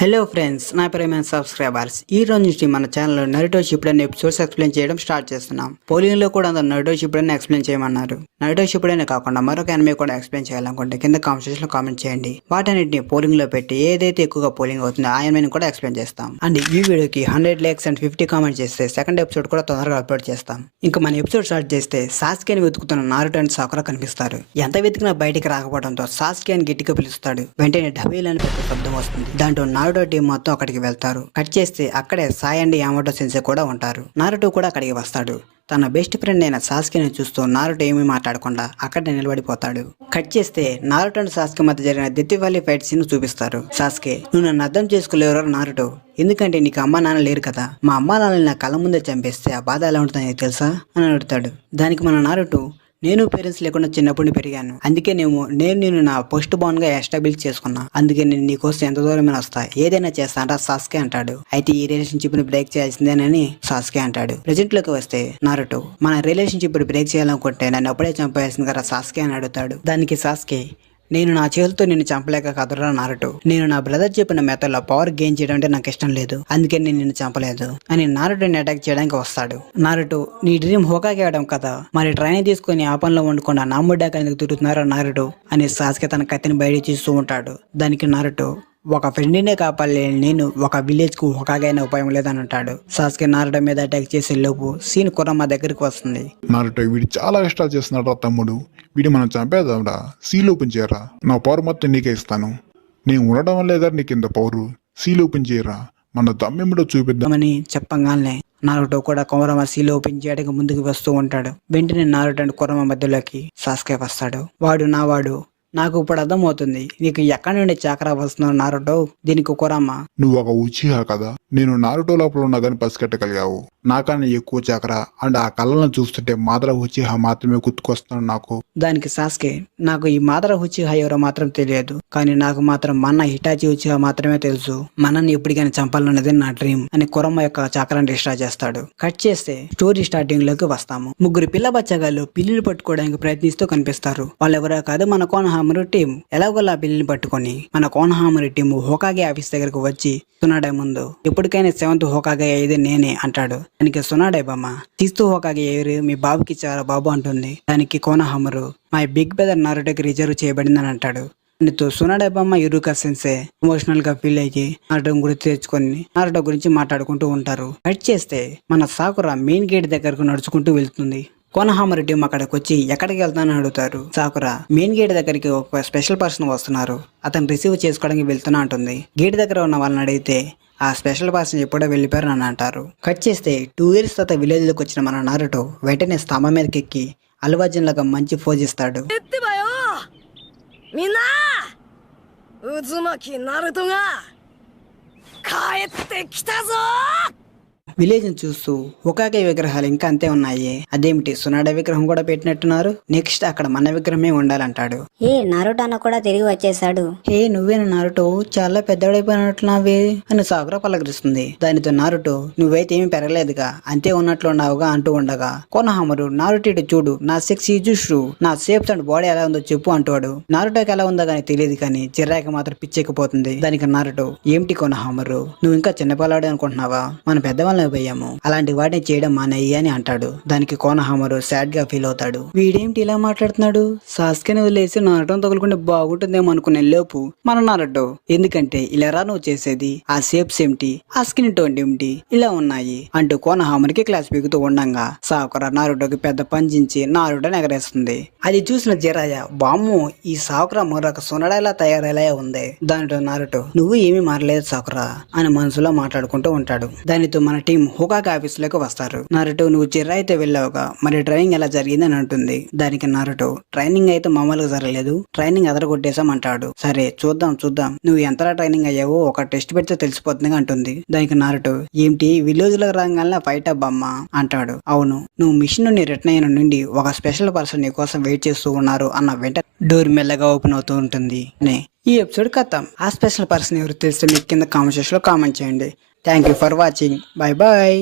Hello friends, నా ప్రియమైన subscribers, ఈ రోజు నుంచి మన ఛానల్లో నరుటో షిప్పుడెన్ ఎపిసోడ్స్ ఎక్స్ప్లెయిన్ చేయడం స్టార్ట్ చేస్తున్నాం. పోలింగ్ లో కూడా అందరూ నరుటో షిప్పుడెన్ ఎక్స్ప్లెయిన్ చేయమన్నారు. నరుటో షిప్పుడెన్ కాకుండా మరొక యానిమే కూడా ఎక్స్ప్లెయిన్ చేయాలనుకుంటే కింద కామెంట్ సెక్షన్ లో కామెంట్ చేయండి. వాటన్నిటిని పోలింగ్ లో పెట్టి ఏదైతే ఎక్కువగా పోలింగ్ అవుతుందో ఆ యానిమేని కూడా ఎక్స్ప్లెయిన్ చేస్తాం. అండ్ ఈ వీడియోకి 100 లైక్స్ అండ్ 50 కామెంట్స్ చేస్తే సెకండ్ ఎపిసోడ్ కూడా తొందరగా అప్లోడ్ చేస్తాం. ఇంకా మన ఎపిసోడ్ స్టార్ట్ చేస్తే సాస్కేని వెతుకుతున్న నారుటో అండ్ సాకురా కనిపిస్తారు. ఎంత వెతికినా బయటికి రాకపోవడంతో సాస్కే అని గట్టిగా పిలుస్తాడు. వెంటనే డబేల్ అని పెద్ద శబ్దం వస్తుంది. దాంట్లో నారుటో టీం మొత్తం అక్కడికి వెళ్తారు. కట్ చేస్తే అక్కడే సాయ్ అండ్ యామాటో సెన్సే కూడా ఉంటారు. నారుటో కూడా అక్కడికి వస్తాడు. తన బెస్ట్ ఫ్రెండ్ అయిన సాస్కేని చూస్తూ నారుటో ఏమీ మాట్లాడకుండా అక్కడే నిలబడిపోతాడు. కట్ చేస్తే నారుటో అండ్ సాస్కే మధ్య జరిగిన దెత్తివల్లి ఫైట్ సీన్ చూపిస్తారు. సాస్కే, నువ్వు నన్ను అర్థం చేసుకోలేరు నారుటో, ఎందుకంటే నీకు అమ్మా నాన్న లేరు కదా. మా అమ్మా నాన్నని నా కళ్ళ ముందే చంపేస్తే ఆ బాధ ఎలా ఉంటుందని తెలుసా అని అడుగుతాడు. దానికి మన నారుటో, నేను పేరెంట్స్ లేకుండా చిన్నప్పుడు పెరిగాను, అందుకే నేను నా పోస్ట్ బాన్ గా ఎస్టాబ్లిష్ చేసుకున్నా, అందుకే నేను నీకోసం ఎంత దూరమైనా వస్తా, ఏదైనా చేస్తానరా సాస్కే అంటాడు. అయితే ఈ రిలేషన్షిప్ ని బ్రేక్ చేయాల్సిందేనని సాస్కే అంటాడు. ప్రెజెంట్ లోకి వస్తే నారుటో, మన రిలేషన్షిప్ బ్రేక్ చేయాలనుకుంటే నన్ను అప్పుడే చంపేయాల్సింది కదా సాస్కే అని అడుగుతాడు. దానికి సాస్కే, నేను నా చేతులతో నిన్ను చంపలేక కదరా నారుటో, నేను నా బ్రదర్ చెప్పిన మెథడ్లో పవర్ గెయిన్ చేయడం అంటే నాకు ఇష్టం లేదు, అందుకే నేను నిన్ను చంపలేదు అని నారుటోని అటాక్ చేయడానికి వస్తాడు. నారుటో, నీ డ్రీమ్ హోకాకి ఆడడం కదా, మరి ట్రైనింగ్ తీసుకుని ఆ పనిలో వండుకుండా నా ముడ్డాక ఎందుకు తిరుగుతున్నారా నారుటో అని సాస్కే తన కత్తిని బయట చూస్తూ ఉంటాడు. దానికి నారుటో, ఒక ఫ్రెండ్నే కాపాడలేని నేను ఒక విలేజ్ కు హోకాగైన ఉపాయం లేదని అంటాడు. సాస్కే నారుటో మీద అటాక్ చేసే లోపు సీన్ కుర్రమ్మ దగ్గరికి వస్తుంది. నారుటో, వీడు చాలా ఇష్టాలు చేస్తున్నాడు తమ్ముడు, వీడు మనం చంపేద్దాంరా, సీల్ ఓపెన్ చేయరా, నా పవర్ మొత్తం నీకే ఇస్తాను, నేను ఉండడం వల్లే కదా నీకు ఇంత పవరు, సీల్ ఓపెన్ చేయరా, మన దమ్మెమ్మడో చూపిద్దామని చెప్పగానే నారుటో కూడా కుర్రమ్మ సీల్ ఓపెన్ చేయడానికి ముందుకు వస్తూ ఉంటాడు. వెంటనే నారుటో అండ్ కుర్రమ్మ మధ్యలోకి సాస్కే వస్తాడు. వాడు నాకు ఇప్పుడు అర్థమవుతుంది, నీకు ఎక్కడి నుండి చాకరా వస్తున్నావు నారుటో. దీనికి కుర్రమ్మ, నువ్వు ఒక ఉచిహా కదా, నేను నారుటో లోపల ఉన్నా కానీ పసిగట్టగలిగావు, నాకన్నా ఎక్కువ చాకరా అండ్ ఆ కళ్ళను చూస్తుంటే మాదర ఉచిహా మాత్రమే గుర్తుకొస్తున్నాడు నాకు. దానికి సాస్కే, నాకు ఈ మాదర ఉచిహా ఎవరో మాత్రం తెలియదు, కానీ నాకు మాత్రం మన హిటాచి ఉచిహా మాత్రమే తెలుసు, మనల్ని ఎప్పటికైనా చంపాలన్నది నా డ్రీమ్ అని కుర్రమ్మ యొక్క చాకరాన్ని డిస్ట్రాక్ట్ చేస్తాడు. కట్ చేస్తే స్టోరీ స్టార్టింగ్ లోకి వస్తాము. ముగ్గురు పిల్ల బచ్చగాళ్ళు పిల్లిని పట్టుకోవడానికి ప్రయత్నిస్తూ కనిపిస్తారు. వాళ్ళెవరో కాదు, మన కోనహామరు టీం. ఎలాగోలా పిల్లిని పట్టుకొని మన కోనహామరు టీం హోకాగే ఆఫీస్ దగ్గరకు వచ్చి సునాడే ముందు, ఎప్పటికైనా 7th హోకాగే అయ్యేది నేనే అంటాడు. దానికి సునాడే బొమ్మ, 6th హోకాగే ఎవరు, మీ బాబుకి ఇచ్చారా బాబు అంటుంది. దానికి కోనహామరు, మై బిగ్ బ్రదర్ నారుటోకి రిజర్వ్ చేయబడిందని అంటాడు. నీతో సునాడే బొమ్మ యురుకా సెన్సే ఎమోషనల్ గా ఫీల్ అయ్యి నారుటో గురించి తెచ్చుకొని నారుటో గురించి మాట్లాడుకుంటూ ఉంటారు. కట్ చేస్తే మన సాకురా మెయిన్ గేట్ దగ్గరకు నడుచుకుంటూ వెళ్తుంది. కోనహామరు టీం అక్కడికి వచ్చి ఎక్కడికి వెళ్తానని అడుగుతారు. సాకురా, మెయిన్ గేట్ దగ్గరికి ఒక స్పెషల్ పర్సన్ వస్తున్నారు, అతను రిసీవ్ చేసుకోవడానికి వెళ్తున్నా అంటుంది. గేట్ దగ్గర ఉన్న వాళ్ళని అడిగితే ఆ స్పెషల్ పర్సన్ ఎప్పుడో వెళ్ళిపోయారు అని అంటారు. కట్ చేస్తే 2 years తర్వాత విలేజ్ లోకి వచ్చిన మన నారుటో వెంటనే స్తంభం మీదకి ఎక్కి అల్వాజన్ లాగా మంచి ఫోజ్ ఇస్తాడు. విలేజ్ ని చూస్తూ హోకాగే విగ్రహాలు ఇంకా అంతే ఉన్నాయి, అదేమిటి సునాడే విగ్రహం కూడా పెట్టినట్టున్నారు, నెక్స్ట్ అక్కడ మన విగ్రహమే ఉండాలంటాడు. ఏ నారుటో అన్న కూడా తిరిగి వచ్చేసాడు. హే నువ్వేనా నారుటో, చాలా పెద్దవాడైపోయినట్టున్నావే అని సాకురా పలకరిస్తుంది. దానితో నారుటో, నువ్వైతే ఏమి పెరగలేదుగా, అంతే ఉన్నట్లున్నావుగా అంటూ ఉండగా కోనహామరు, నారుటో చూడు నా సెక్సీ జుషు, నా షేప్స్ అండ్ బాడీ ఎలా ఉందో చెప్పు అంటాడు. నారుటోకి ఎలా ఉందో కానీ తెలియదు, కానీ చిర్రాకి మాత్రం పిచ్చెక్కిపోతుంది. దానికి నారుటో, ఏమిటి కోనహామరు, నువ్వు ఇంకా చిన్నపిల్లాడు అనుకుంటున్నావా, మన పెద్దవాళ్ళని పోయాము, అలాంటి వాటిని చేయడం మానయ్యి అని అంటాడు. దానికి కోనహామరు సాడ్ గా ఫీల్ అవుతాడు. వీడేమిటి ఇలా మాట్లాడుతున్నాడు, సాస్కేని వదిలేసి నారుటో తగులుకుంటే బాగుంటుందేమో అనుకునే లోపు మన నారుటో, ఎందుకంటే ఇలా నువ్వు చేసేది, ఆ షేప్స్ ఏమిటి, ఆ స్కిన్ టోన్ ఏమిటి, ఇలా ఉన్నాయి అంటూ కోనహామరికి క్లాస్ పీకుతూ ఉండంగా సాకురా నారుటోకి పెద్ద పంచించి నారుటోని ఎగరేస్తుంది. అది చూసిన జిరాయ, బామ్ము ఈ సాకురా మరొక సునడాలా తయారయ్యేలా ఉంది. దానితో నారుటో, నువ్వు ఏమీ మారలేదు సాకురా అని మనసులో మాట్లాడుకుంటూ ఉంటాడు. దానితో మన టీం హోకాగే ఆఫీస్ లోకి వస్తారు. నారుటో, నువ్వు జిర్రా అయితే వెళ్ళావుగా, మరి ట్రైనింగ్ ఎలా జరిగింది అని అంటుంది. దానికి నారుటో, ట్రైనింగ్ అయితే మామూలుగా జరగలేదు, ట్రైనింగ్ అదరగొట్టేసాం అంటాడు. సరే చూద్దాం నువ్వు ఎంతలా ట్రైనింగ్ అయ్యావో ఒక టెస్ట్ పెడితే తెలిసిపోతుంది అంటుంది. దానికి నారుటో, ఏమిటి విలేజ్ లో రాగానే ఫైట్ అబ్బమ్మా అంటాడు. అవును, నువ్వు మిషన్ నుండి రిటర్న్ అయిన నుండి ఒక స్పెషల్ పర్సన్ నీ కోసం వెయిట్ చేస్తూ ఉన్నారు అన్న వెంట డోర్ మెల్లగా ఓపెన్ అవుతూ ఉంటుంది. ఈ ఎపిసోడ్ కథం. ఆ స్పెషల్ పర్సన్ ఎవరు తెలిస్తే మీకు కింద కామెంట్ సెక్షన్ లో కామెంట్ చేయండి. Thank you for watching. Bye bye.